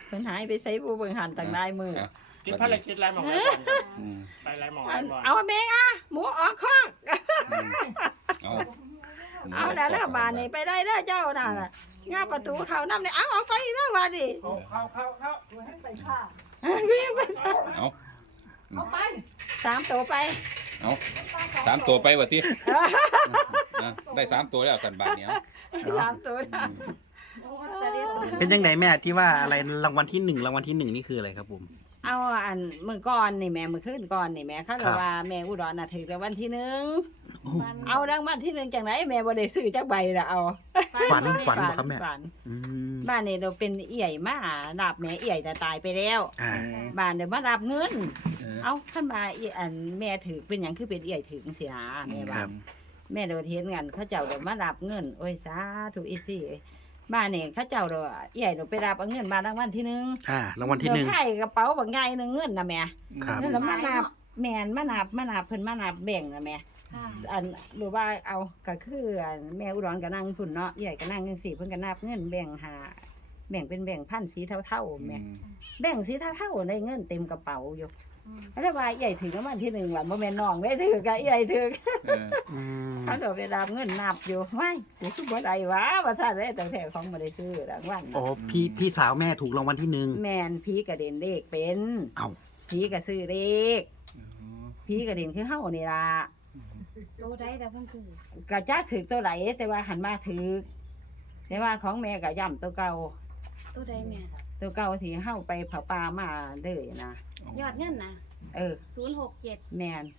เพิ่นหายไปใส่ผู้เบิ่งหันต่างได้มือกินภารกิจอะไรหมองไรก่อนไปไรหมองไรก่อนเอาแม่งอ่ะหมูออกคอกเอาเอาแล้วเด้อบานนี่ไปได้เด้อเจ้าน่ะง่าประตูเขานำนี่เอาออกไปเด้อบานนี่เข้าให้ไปซ่าวิ่งไปซ่าเอาเอาไป3ตัวไปเอา3 ตัวไปวะที่ได้3 ตัวแล้วสันบาทเนี้ย 3ตัวนะเป็นยังไงแม่ที่ว่าอะไรรางวัลที่1รางวัลที่1นี่คืออะไรครับผมเอาอันมื้อก่อนนี่แม่มื้อคืนก่อนนี่แม่เขาครับว่าแม่อุดรน่ะถึงรางวัลที่1เอารางวัลที่1จังได๋แม่บ่ได้ซื้อจักใบล่ะเอาฝันบ่ครับแม่ฝันอืมบ้านนี่เราเป็นเอี่ยมารับแม่เอี่ยแต่ตายไปแล้วอ่าบ้านเดี๋ยวมารับเงิน เอาขึ้นมาอันแม่ถือเป็นอย่างคือเป็นเอี่ยถึงเสียแม่คว่ารับแม่เดี๋ยวเห็นกันเขาเจ้าเดี๋ยวมารับเงินโอ้ยสาธุอีสิบ้านนี่เขาเจ้าเดี๋ยวเอี่ยเดี๋ยวไปรับเอาเงินมารางวัลที่1 รางวัลที่เดี๋ยวไข่กระเป๋าบางใหญ่หนึงเงินนะแม่ครับแล้วมานับแม่นมานับเพิ่นมานับแบ่งนะแม่อันหรือว่าเอาก็คืออันแม่อุดรก็นั่งพุ่นเนาะเอี่ยก็นั่งจังซี่เพิ่นก็นับเงินแบ่งหาแบ่งเป็นแบ่งพันสีเท่าๆแม่แบ่งสีเท่าๆได้เงินเต็มกระเป๋าอยู่แล้วว่าใหญ่ถือรางวัลที่1ว่าบ่แม่นน้องได้ถือกะใหญ่ถืออืมเขาเดี๋ยวไปรับเงินนับอยู่ว้ายกูคือบ่ได้วะว่าซั่นเด้แต่แท้ของบ่ได้ซื้อรางวัลอ๋อพี่สาวแม่ถูกรางวัลที่1 แม่นผีกระเด็นเลขเป็นเอ้าผีก็ซื้อเลขผีกระเด็นคือเฮานี่ล่ะโตได้แต่เพิ่นคือก็จักถือตัวไหนแต่ว่าหันมาถือแต่ว่าของแม่ก็ย่ำตัวเก่าโตได้แม่ตัวเก่าที่เฮาไปเผาป่ามาเด้อนะยอดเงินนะเออ 067 แม่น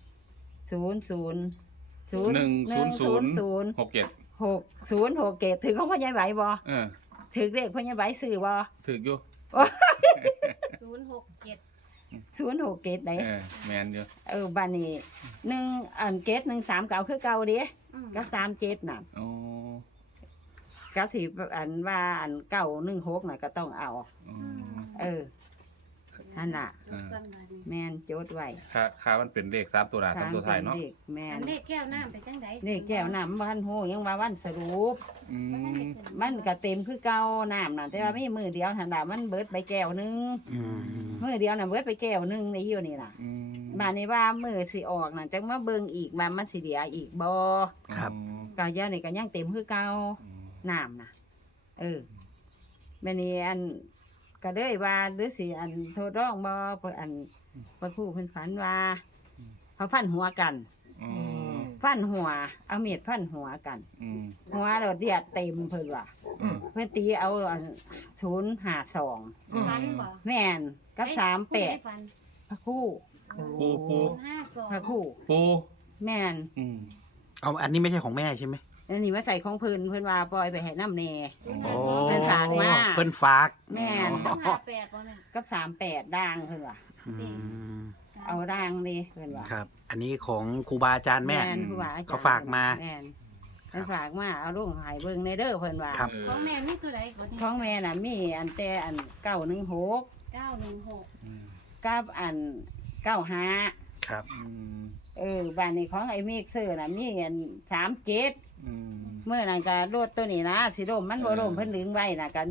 10067 6067ถือของพ่อใหญ่ไหวบ่ถือเลขพ่อใหญ่ไหวซื้อบ่ถึกอยู่ 067 067ได้แมนอยู่บัดนี้1อันเกต13เก่าคือเก่าเด้ก็37น่ะโอ้ก็ที่อันว่าอัน916น่ะก็ต้องเอานั่นน่ะแม่นจดไว้ค่ามันเป็นเลข3 ตัวหน้า3 ตัวท้ายเนาะเลขแม่อันนเลขแก้วน้ำไปจังได๋เลขแก้วน้ำบ้านโหยังว่าวันสรุป มันก็เต็มคือเก่าน้ำน่ะแต่ว่ามีมือเดียวหั่นน่ะมันเบิดไปแก้วนึงอืมมือเดียวน่ะเบิดไปแก้วนึงในอยู่นี่น่ะมานี่ว่ามือสิออกน่ะจังมาเบิ่งอีกว่ามันสิเหลืออีกบ่ครับก็เดี๋ยวนี่ก็ยังเต็มคือเก่าน้ำน่ะแม่นี่อันก็เลยว่าหรือสิอันโทษร้องบ่เพิ่นอันพระครูเพิ่นฝันว่าเขาฟันหัวกันฟันหัวเอามีดฟันหัวกันหัวเราเดียดเต็มเพิ่นว่าเพิ่นตีเอาอัน052 ฟันบ่แม่นกับผู้ใดฟัน 38พระครูปูพระ 52 ครูปูแม่นเอาอันนี้ไม่ใช่ของแม่ใช่ไหมอันนี้มาใส่ของเพิ่นว่าปล่อยไปให้น้ำแน่โอ้เพิ่นฝากมาเพิ่นฝากแม่น 58บ่แม่กับ38ด่างเพิ่นว่าอืมเอาด่างนี่เพิ่นว่าครับ อันนี้ของครูบาอาจารย์แม่นครูบาอาจารย์เขาฝากมาแม่นเพิ่นฝากมาเอาลูกหายเบิ่งในเด้อเพิ่นว่าครับของแม่มีตัวใดก่อนนี่ของแม่น่ะมีอันแต่อัน916 916 กับอัน95 ครับบ้านนี้ของไอ้มิกเซอร์น่ะมีอัน37เมื่อนั้นก็รถตัวนี้นะสิร่มมันบ่ร่มเพิ่นดึงไว้น่ะกัน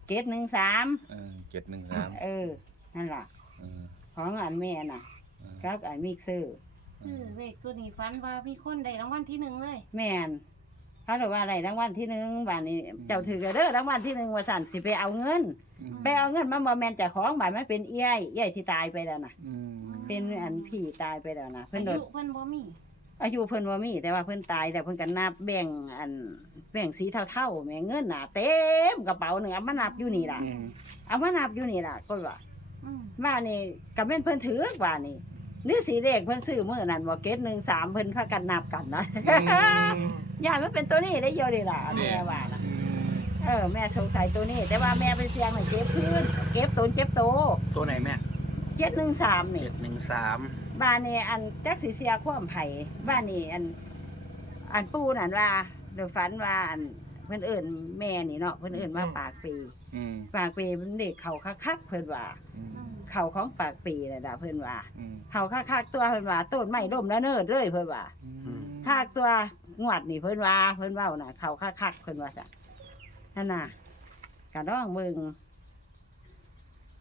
713 713 นั่นล่ะของอันแม่น่ะกับไอ้มิกเซอร์คือเลขส่วนนี้ฝันว่ามีคนได้รางวัลที่1เลยแม่นเขาบอกว่าอะไรรางวัลที่1บ้านนี้เจ้าถือเด้อรางวัลที่1ว่าสั่นสิไปเอาเงินมาบ่แม่นเจ้าของบ้านมันเป็นเอี้ยที่ตายไปแล้วน่ะเป็นอันพี่ตายไปแล้วน่ะเพิ่นโดอาน ยุเพิ่นบ่มีอายุเพิ่นว่ามีแต่ว่าเพิ่นตายแล้วเพิ่นก็นับแบ่งอันแบ่งสีเท่าๆแม่เงินน่ะเต็มกระเป๋าหนึงเอามานับอยู่นี่ล่ะเอามานับอยู่นี่ล่ะก็ว่าว่านี่ก็แม่นเพิ่นถือว่านี่หรือสีเลขเพิ่นซื้อมื้อนั้นบ่เก็ต13เพิ่นพากันนับกันนะ ย่ามันเป็นตัวนี้ได้เดียวนี่ล่ะแม่ว่าน่ะแม่สงสัยตัวนี้ แต่ว่าแม่ไปเสี่ยงน่ะเก็บคืนเก็บตนเก็บโตตัวไหนแม่ 713นี่ 713 บ้านนี้อันจักสิเสียความไผบ้านนี้อันปู่นั่นว่าเดี๋ยวฝันว่าอันเพิ่นเอิ้นแม่นี่เนาะเพิ่นเอิ้นว่าปากปีปากปีมันเด็กเขาคักๆเพิ่นว่าเขาของปากปีน่ะล่ะเพิ่นว่าเขาคักๆตัวเพิ่นว่าต้นไม้ร่มระเนิดเลยเพิ่นว่าคักตัวงวดนี่เพิ่นว่าเพิ่นเว้าน่ะเขาคักๆเพิ่นว่าจ้ะนั่นน่ะก็ร้องมึง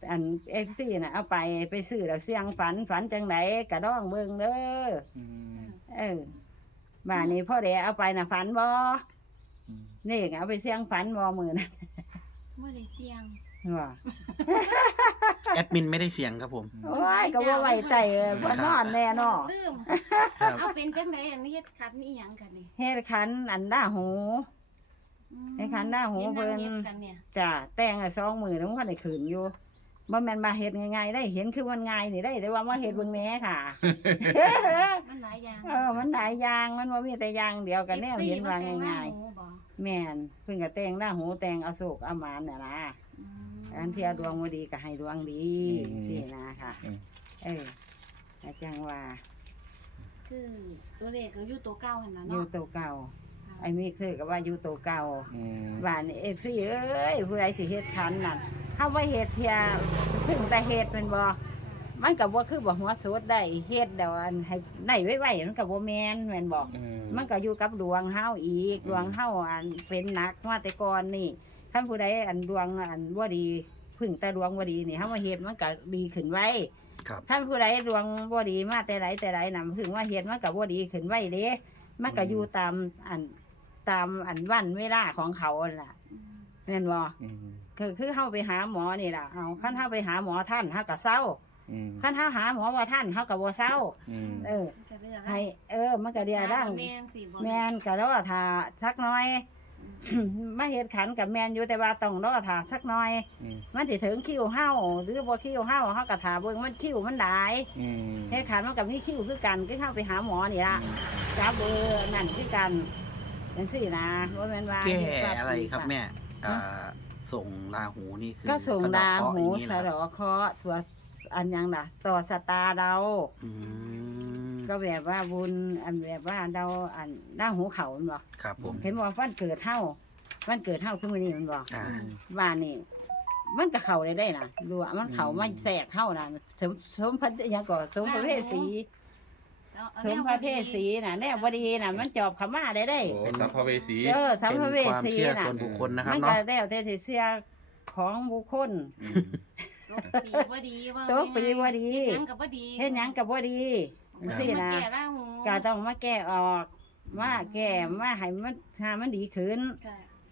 อันFCน่ะเอาไปซื้อแล้วเสียงฝันจังไดก็ดองเบิ่งเด้ออืมบ้านนี้พ่อแดเอาไปน่ะฝันบ่อืมนี่เอาไปเสียงฝันบ่มื้อนั้นบ่ได้เสียงว่าแอดมินไม่ได้เสียงครับผมโอ้ยก็บ่ไว้ใจบ่นอนแน่เนาะลืมครับเอาเป็นจังไดอันนี้เฮ็ดคันอีหยังกันนี่เฮ็ดขันอันด้าหู ให้คันหน้าหูเพิ่นเฮ็ดกันเนี่ยจ้ะแต่งอ่ะ2มื้อแล้วมันก็ได้ขืนอยู่บ่แม่นมาเฮ็ดง่ายๆได้เห็นคือมันง่ายนี่ได้แต่ว่ามาเฮ็ดเบิ่งแหน่ค่ะมันหลายอย่างมันหลายอย่างมันบ่มีแต่อย่างเดียวกันแนวเห็นว่าง่ายๆบ่ๆแม่นเพิ่นก็แต่งหน้าหูแต่งเอาโศกเอาหมานน่ะนะอืมอันที่ดวงบ่ดีก็ให้ดวงดีสินะค่ะ อาจารย์ว่าคือตัวเลขก็อยู่ตัวเก่าหั่นน่ะอยู่เนาะตัวเก่าไอ้มีคือก็ว่าอยู่ตัวเก่าอืมบ้านเอฟซีเอ้ยผู้ใดสิเฮ็ดคันนั่นเฮาว่าเฮ็ดเที่ยถึงแต่เฮ็ดแม่นบ่มันก็บ่คือบ่หัวสดได้เฮ็ดเดี๋ยวอันให้ได้ไวๆมันก็บ่แม่นแม่นบ่ มันก็อยู่กับดวงเฮาอีกดวงเฮาอันเป็นหนักมาแต่ก่อนนี่ท่านผู้ใดอันดวงอันบ่ดีพึ่งแต่ดวงบ่ดีนี่เฮามาเฮ็ดมันก็ดีขึ้นไวครับท่านผู้ใดดวงบ่ดีมาแต่ไหนนำพึ่งว่าเฮ็ดมันก็บ่ดีขึ้นไวเด้มันก็อยู่ตามอันวันเวลาของเขานั่นล่ะอืมแม่นบ่อืมคือเฮาไปหาหมอนี่ล่ะเอาคันเฮาไปหาหมอท่านเฮาก็เศร้าอืมคันเฮาหาหมอบ่ท่านเฮาก็บ่เศร้าอืมเออจะเป็นอะไรให้มันก็เดียวดังแม่นสิบ่แม่นก็รอถ้าสักหน่อย มาเฮ็ดขันกับแม่นอยู่แต่ว่าต้องรอถ้าสักหน่อยอืมมันสิถึงคิวเฮาหรือบ่คิวเฮาก็ท่าเบิ่งมันคิวมันหลายอืมเฮ็ดขันมันก็มีคิวคือกันคือเฮาไปหาหมอนี่ล่ะจับเบอร์นั่นคือกันจังซี่นะบ่แม่นว่าแก้อะไรครับแม่ส่งราหูนี่คือก็ส่งดาหูสะสะเดาะเดาะเคราะห์สวดอันหยังล่ะต่อสตาเราอืมก็แบบว่าบุญอันแบบว่าเราอันดาหูเขาแม่นบ่ครับผมเห็นว่าวันเกิดเฮาคือมื้อนี้แมันบ่อ่าบ้านนี่มันก็เข้าได้นะดูว่ามันเข้ามาแทรกเข้านะสมพันธ์หยังก็สมประเภทสีเอาสมประเภทสีน่ะแน่บ่ดีน่ะมันจอบเข้ามาได้โอ้สัมภเวสีสัมเป็นภเวความสีเชื่อน่ะส่วนบุคคลนะครับมันเนาะก็แล้วแต่สิเชื่อของบุคคลอืมตกปีบ่ดีว่าตกปีบ่ดีเฮ็ดหยังก็บ่ดีเฮ็ดหยังก็บ่ดีจังซี่นะมาแก้ราหูก็ต้องมาแก้ออกมาแก้มาให้มันหามันดีขึ้นค่ะ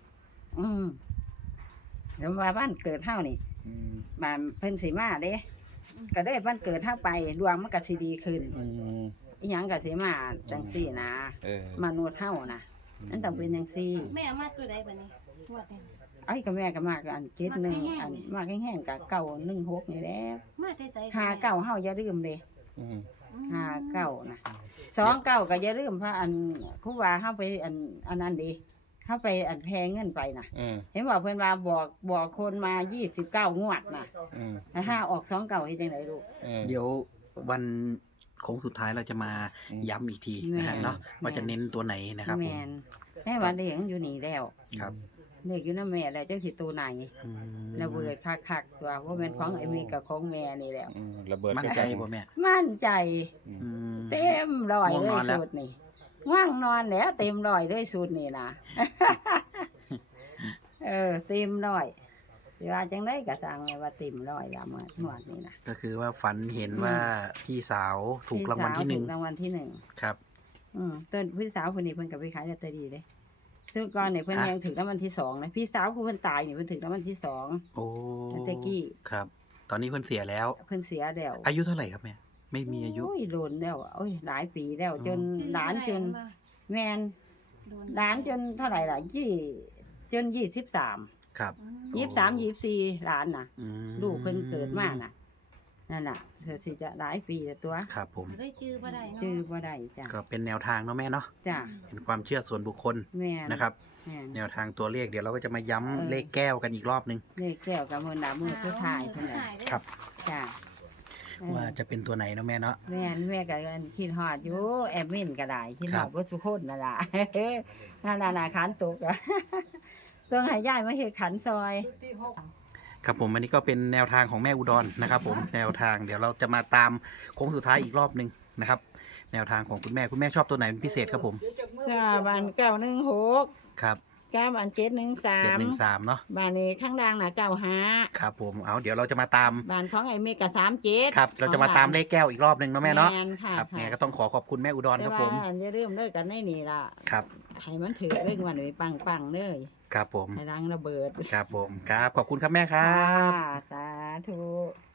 เดี๋ยวว่าบ้านเกิดเฮานี่อืมบ้านเพิ่นสิมาเด้ก็ได้บ้านเกิดเฮาไปดวงมันก็สิดีขึ้นอืมอีหยังก็สิมาจังซี่นะเออมนุษย์เฮานะนั่นต้องเป็นจังซี่แม่มาตัวใดบัดนี้งวดนี้ไอ้ก็แม่ก็มากอัน71อันมากแห้งๆก็916นี่แหละมาแต่ไสหาเก่าเฮาอย่าลืมเด้อืมหาเก่านะ2 9ก็อย่าลืมเพราะอันครูว่าเฮาไปอันนั้นดิเฮาไปอันแพงเงินไปน่ะอืมเห็นบอกเพิ่นว่าบอกคนมา29งวดน่ะอืมถ้าห้าออก2 9เฮ็ดจังไดลูกเออเดี๋ยววันโค้งสุดท้ายเราจะมาย้ำอีกทีนะฮะเนาะว่าจะเน้นตัวไหนนะครับผแม่มนแม่ว่าเด็กมันอยู่นี่แล้วครับเด็กอยู่นำแม่แล้วจังสิตัวไหนอืมระเบิดคักๆตัวว่าแม่นของไอ้เมกับของแม่นี่แหล้วอืมระเบิดมั่นก็ใจจะป่ะแม่มั่นใจอืมเต็มร้อยเลง่วงนยอนแล้วสูตรนี่ว่างนอนแล้วเต็มร้อยเลยสูตรนี่นะ เต็มร้อยสิว่าจังได๋ก็สั่งเลยว่าเต็มร้อยละมื้อหมดนี่นะก็คือว่าฝันเห็นว่าพี่สาวถูกรางวัลที่หนึ่งถูกรางวัลที่หนึ่งครับต้นพี่สาวคนนี้เพิ่นก็ไปขายลอตเตอรี่เด้ซึ่งก่อนเนี่ยเพิ่นอ่ะยังถึงรางวัลที่2นะพี่สาวคือเพิ่นตายนี่เพิ่นถึงรางวัลที่2 โอ้ตะกี้ครับ ตอนนี้เพิ่นเสียแล้วเพิ่นเสียแล้วอายุเท่าไหร่ครับแม่ไม่มีอายุโอ้ยโดนแล้วโอ้ยหลายปีแล้ว จนชื่อหลานจนอะไรแม่นโดหลานจนเท่าไหร่ล่ะจน23 ครับอืม 24หลานน่ะอืมลูกเพิ่นเกิดมาน่ะนั่นน่ะเธอสิจะหลายปีแล้วตัวครับผมได้ชื่อบ่ได้เนาะจื้อบ่ได้จ้ะก็เป็นแนวทางเนาะแม่เนาะจ้ะเป็นความเชื่อส่วนบุคคลแม่นนะครับแม่นแนวทางตัวเลขเดี๋ยวเราก็จะมาย้ำเออเลขแก้วกันอีกรอบนึงเลขแก้วกับมือหน้ามือสุดท้ายเพิ่นน่ะครับจ้ะว่าจะเป็นตัวไหนเนาะแม่เนาะแม่ก็คิดฮอดอยู่แอบมินก็ได้คิดฮอดครับบ่สุคนนั่นล่ะ นั่นขันตกอะ ต้องให้ยายมาเฮ็ดขันซอยครับผมอันนี้ก็เป็นแนวทางของแม่อุดรนะครับ ผมแนวทางเดี๋ยวเราจะมาตามโค้งสุดท้ายอีกรอบนึงนะครับ แนวทางของคุณแม่ชอบตัวไหนเป็นพิเศษครับผมจ้าบ้าน916 ครับกับอัน713 713เนาะบ้านนี้ข้างล่างน่ะ95 ครับผมเอาเดี๋ยวเราจะมาตามบ้านของไอ้เมกก็37 ครับเราจะมาตามเลขแก้วอีกรอบหนึ่งเนาะแม่เนาะนค่ะครับค่ะแม่ก็ต้องขอบคุณแม่อุดรแต่ครับว่าผมอย่าลืมเลิกกันในนี่ล่ะครับให้มันถือเรื่องวันนี้ปังๆเลยครับผมให้รังระเบิดครับผมครับขอบคุณครับแม่ครับสาธุ